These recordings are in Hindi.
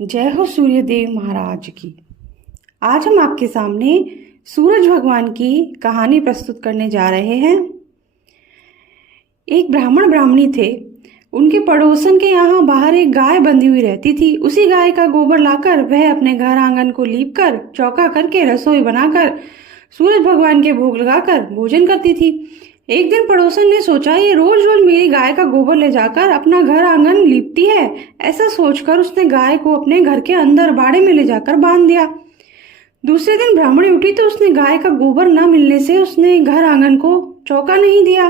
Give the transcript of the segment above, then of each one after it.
जय हो सूर्यदेव महाराज की। आज हम आपके सामने सूरज भगवान की कहानी प्रस्तुत करने जा रहे हैं। एक ब्राह्मण ब्राह्मणी थे। उनके पड़ोसन के यहाँ बाहर एक गाय बंधी हुई रहती थी। उसी गाय का गोबर लाकर वह अपने घर आंगन को लीपकर चौका करके रसोई बनाकर सूरज भगवान के भोग लगाकर भोजन करती थी। एक दिन पड़ोसन ने सोचा, ये रोज रोज मेरी गाय का गोबर ले जाकर अपना घर आंगन लीपती है। ऐसा सोचकर उसने गाय को अपने घर के अंदर बाड़े में ले जाकर बांध दिया। दूसरे दिन ब्राह्मणी उठी तो उसने गाय का गोबर न मिलने से उसने घर आंगन को चौका नहीं दिया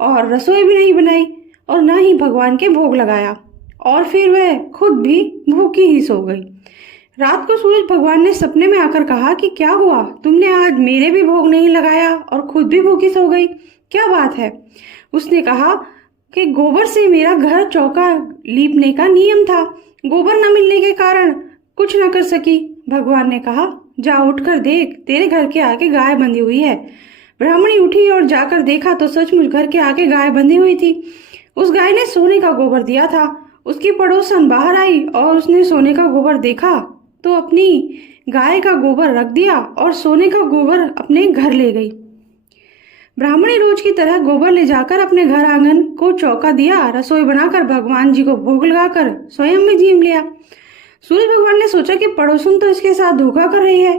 और रसोई भी नहीं बनाई और न ही भगवान के भोग लगाया, और फिर वह खुद भी भूखी ही सो गई। रात को सूरज भगवान ने सपने में आकर कहा कि क्या हुआ, तुमने आज मेरे भी भोग नहीं लगाया और खुद भी भूखी सो गई, क्या बात है? उसने कहा कि गोबर से मेरा घर चौका लीपने का नियम था, गोबर न मिलने के कारण कुछ न कर सकी। भगवान ने कहा, जा उठकर देख, तेरे घर के आगे गाय बंधी हुई है। ब्राह्मणी उठी और जाकर देखा तो सचमुच घर के आगे गाय बंधी हुई थी। उस गाय ने सोने का गोबर दिया था। उसकी पड़ोसन बाहर आई और उसने सोने का गोबर देखा तो अपनी गाय का गोबर रख दिया और सोने का गोबर अपने घर ले गई। ब्राह्मणी रोज की तरह गोबर ले जाकर अपने घर आंगन को चौका दिया, रसोई बनाकर भगवान जी को भोग लगाकर स्वयं भी जीम लिया। सूरज भगवान ने सोचा कि पड़ोसन तो इसके साथ धोखा कर रही है।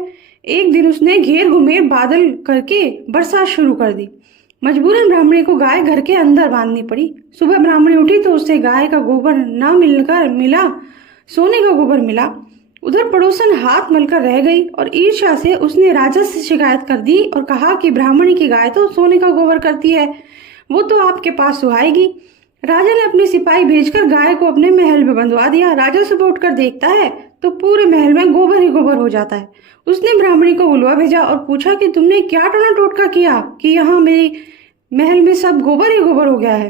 एक दिन उसने घेर घुमेर बादल करके बरसात शुरू कर दी। मजबूरन ब्राह्मणी को गाय घर के अंदर बांधनी पड़ी। सुबह ब्राह्मणी उठी तो उससे गाय का गोबर न मिलकर मिला, सोने का गोबर मिला। उधर पड़ोसन हाथ मलकर रह गई और ईर्ष्या से उसने राजा से शिकायत कर दी और कहा कि ब्राह्मणी की गाय तो सोने का गोबर करती है, वो तो आपके पास सुहाएगी। राजा ने अपने सिपाही भेजकर गाय को अपने महल में बंधवा दिया। राजा सुबह उठकर देखता है तो पूरे महल में गोबर ही गोबर हो जाता है। उसने ब्राह्मणी को बुलवा भेजा और पूछा कि तुमने क्या टोना टोटका किया कि यहाँ मेरे महल में सब गोबर ही गोबर हो गया है।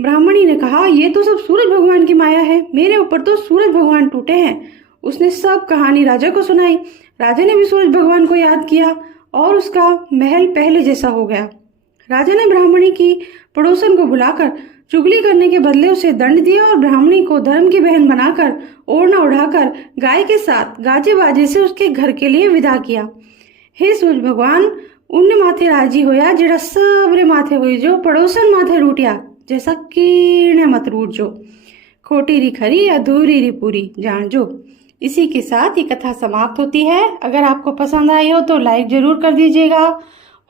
ब्राह्मणी ने कहा, ये तो सब सूरज भगवान की माया है, मेरे ऊपर तो सूरज भगवान टूटे हैं। उसने सब कहानी राजा को सुनाई। राजा ने भी सूरज भगवान को याद किया और उसका महल पहले जैसा हो गया। राजा ने ब्राह्मणी की पड़ोसन को बुलाकर चुगली करने के बदले उसे दंड दिया और ब्राह्मणी को धर्म की बहन बनाकर ओढ़ना उड़ाकर गाय के साथ गाजे बाजे से उसके घर के लिए विदा किया। हे सूरज भगवान, उन माथे राजी होया जेड़ा सबरे माथे हुई, जो पड़ोसन माथे रूटिया जैसा कीणे मत रूट जो, खोटी री खरी अधूरी री पूरी जान जो। इसी के साथ ये कथा समाप्त होती है। अगर आपको पसंद आई हो तो लाइक जरूर कर दीजिएगा,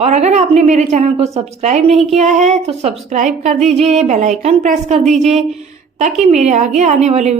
और अगर आपने मेरे चैनल को सब्सक्राइब नहीं किया है तो सब्सक्राइब कर दीजिए, बेल आइकन प्रेस कर दीजिए ताकि मेरे आगे आने वाले